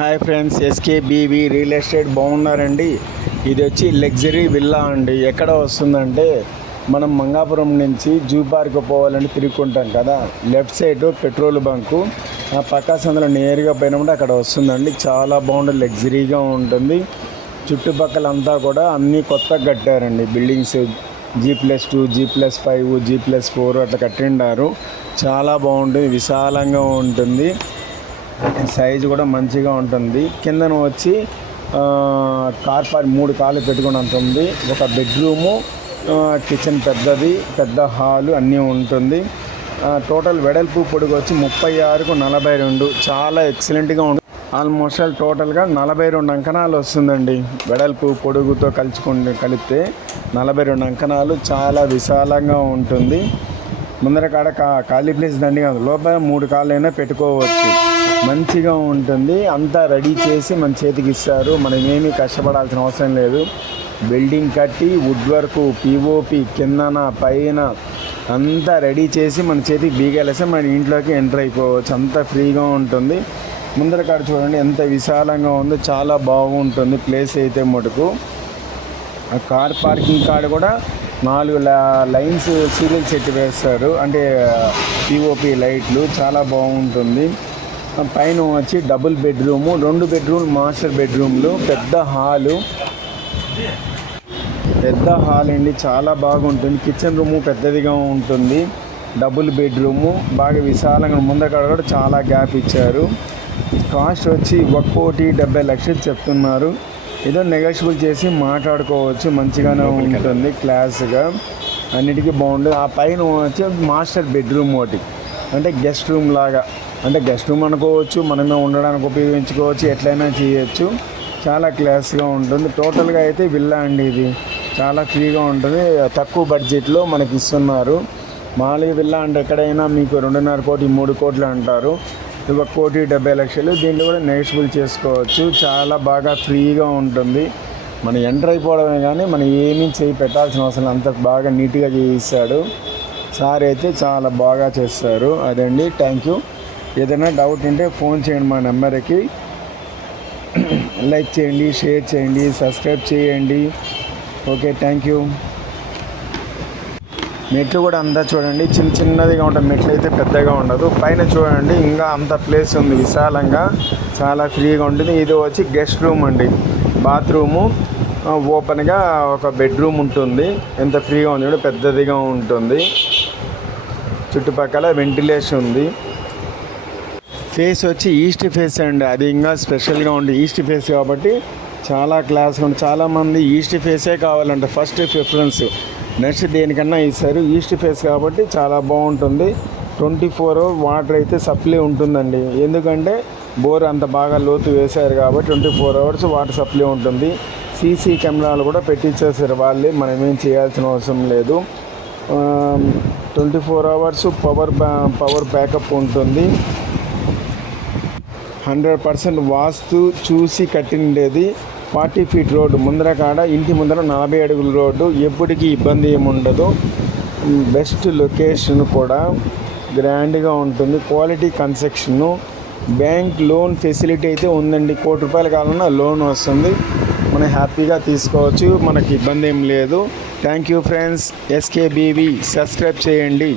Hi friends, ఎస్కేబీవీ real estate బాగున్నారండి. ఇది వచ్చి లగ్జరీ విల్లా అండి. ఎక్కడ వస్తుందంటే మనం మంగాపురం నుంచి జూ పార్క్ పోవాలంటే తిరుగుకుంటాం కదా, లెఫ్ట్ సైడ్ పెట్రోల్ బంకు ఆ పక్క సందులో నేరుగా పోయినప్పుడు అక్కడ వస్తుందండి. చాలా బాగుంటుంది, లగ్జరీగా ఉంటుంది. చుట్టుపక్కల అంతా కూడా అన్నీ కొత్తగా కట్టారండి. బిల్డింగ్స్ G+2, G+5, G+4 అట్లా కట్టిండారు. చాలా బాగుంటుంది, విశాలంగా ఉంటుంది, సైజు కూడా మంచిగా ఉంటుంది. కిందన వచ్చి కార్ పార్క్ 3 కార్లు పెట్టుకున్నంత ఉంది. ఒక బెడ్రూము, కిచెన్ పెద్దది, పెద్ద హాలు అన్నీ ఉంటుంది. టోటల్ వెడల్పు పొడుగు వచ్చి 36కు 42, చాలా ఎక్సలెంట్గా ఉంటుంది. ఆల్మోస్ట్ టోటల్గా 42 అంకణాలు వస్తుందండి. వెడల్పు పొడుగుతో కలిపితే 42 అంకణాలు, చాలా విశాలంగా ఉంటుంది. ముందర కాడ ఖాళీ ప్లేస్ దండి కాదు, లోపల 3 కార్లైనా పెట్టుకోవచ్చు. మంచిగా ఉంటుంది. అంతా రెడీ చేసి మన చేతికి ఇస్తారు. మనం ఏమీ కష్టపడాల్సిన అవసరం లేదు. బిల్డింగ్ కట్టి వుడ్ వర్క్, పిఓపి కిందన పైన అంతా రెడీ చేసి మన చేతికి బీగేలేస్తే మన ఇంట్లోకి ఎంటర్ అయిపోవచ్చు. అంతా ఫ్రీగా ఉంటుంది. ముందర కాడ చూడండి ఎంత విశాలంగా ఉందో, చాలా బాగుంటుంది ప్లేస్ అయితే మటుకు. ఆ కార్ పార్కింగ్ కాడ కూడా 4 లైన్స్ సీరియల్ సెట్ వేస్తారు, అంటే పిఓపి లైట్లు, చాలా బాగుంటుంది. పైన వచ్చి డబుల్ బెడ్రూము, 2 బెడ్రూమ్ మాస్టర్ బెడ్రూమ్లు, పెద్ద హాల్ అండి, చాలా బాగుంటుంది. కిచెన్ రూము పెద్దదిగా ఉంటుంది. డబుల్ బెడ్రూము బాగా విశాలంగా, ముందర కూడా చాలా గ్యాప్ ఇచ్చారు. కాస్ట్ వచ్చి 1,70 లక్షలు చెప్తున్నారు. ఏదో నెగోషియబుల్ చేసి మాట్లాడుకోవచ్చు. మంచిగానే ఉంటుంది, క్లాస్గా, అన్నిటికీ బాగుంటుంది. ఆ పైన వచ్చి మాస్టర్ బెడ్రూమ్ ఒకటి, అంటే గెస్ట్ రూమ్ లాగా, అంటే గెస్ట్ రూమ్ అనుకోవచ్చు, మనమే ఉండడానికి ఉపయోగించుకోవచ్చు, ఎట్లయినా చేయొచ్చు. చాలా క్లాస్గా ఉంటుంది. టోటల్గా అయితే విల్లా అండి. ఇది చాలా ఫ్రీగా ఉంటుంది, తక్కువ బడ్జెట్లో మనకి ఇస్తున్నారు. మామూలుగా విల్లా అంటే ఎక్కడైనా మీకు 2.5 కోటి 3 కోట్లు అంటారు. ఇది 1,70 లక్షలు. దీంట్లో కూడా నెగోషియబుల్ చేసుకోవచ్చు. చాలా బాగా ఫ్రీగా ఉంటుంది. మనం ఎంటర్ అయిపోవడమే కానీ మనం ఏమీ చేయి పెట్టాల్సిన అవసరం, అంత బాగా నీట్గా చేయిస్తాడు సార్. అయితే చాలా బాగా చేస్తారు. అదండి, థ్యాంక్ యూ. ఏదైనా డౌట్ ఉంటే ఫోన్ చేయండి మా నెంబర్కి. లైక్ చేయండి, షేర్ చేయండి, సబ్స్క్రైబ్ చేయండి. Okay, thank you. మెట్లు కూడా అంతా చూడండి, చిన్నదిగా ఉంటుంది. మెట్లు అయితే పెద్దగా ఉండదు. పైన చూడండి, ఇంకా అంత ప్లేస్ ఉంది, విశాలంగా, చాలా ఫ్రీగా ఉంటుంది. ఇది వచ్చి గెస్ట్ రూమ్ అండి. బాత్రూము ఓపెన్గా ఒక బెడ్రూమ్ ఉంటుంది. ఎంత ఫ్రీగా ఉంది, పెద్దదిగా ఉంటుంది. చుట్టుపక్కల వెంటిలేషన్ ఉంది. ఫేస్ వచ్చి ఈస్ట్ ఫేస్ అండి. అది ఇంకా స్పెషల్గా ఉంది, ఈస్ట్ ఫేస్ కాబట్టి చాలా క్లాస్గా ఉంది. చాలామంది ఈస్ట్ ఫేసే కావాలంటే ఫస్ట్ ప్రిఫరెన్స్, నెక్స్ట్ దేనికన్నా ఇస్తారు. ఈస్ట్ ఫేస్ కాబట్టి చాలా బాగుంటుంది. 24 hours వాటర్ అయితే సప్లై ఉంటుందండి. ఎందుకంటే బోర్ అంత బాగా లోతు వేశారు కాబట్టి 24 hours వాటర్ సప్లై ఉంటుంది. సీసీ కెమెరాలు కూడా పెట్టించేసారు వాళ్ళే, మనం ఏం చేయాల్సిన అవసరం లేదు. 24 hours పవర్ బ్యాకప్ ఉంటుంది. 100% వాస్తు చూసి కట్టిండేది. 40 feet రోడ్డు, ముందర కాడ ఇంటి ముందర 40 అడుగుల రోడ్డు, ఎప్పటికీ ఇబ్బంది ఏముండదు. బెస్ట్ లొకేషన్ కూడా, గ్రాండ్గా ఉంటుంది. Quality construction, bank loan facility అయితే ఉందండి. ₹1,00,00,000 కావాలన్నా లోన్ వస్తుంది, మనం హ్యాపీగా తీసుకోవచ్చు, మనకి ఇబ్బంది ఏం లేదు. Thank you friends. SKBV subscribe చేయండి.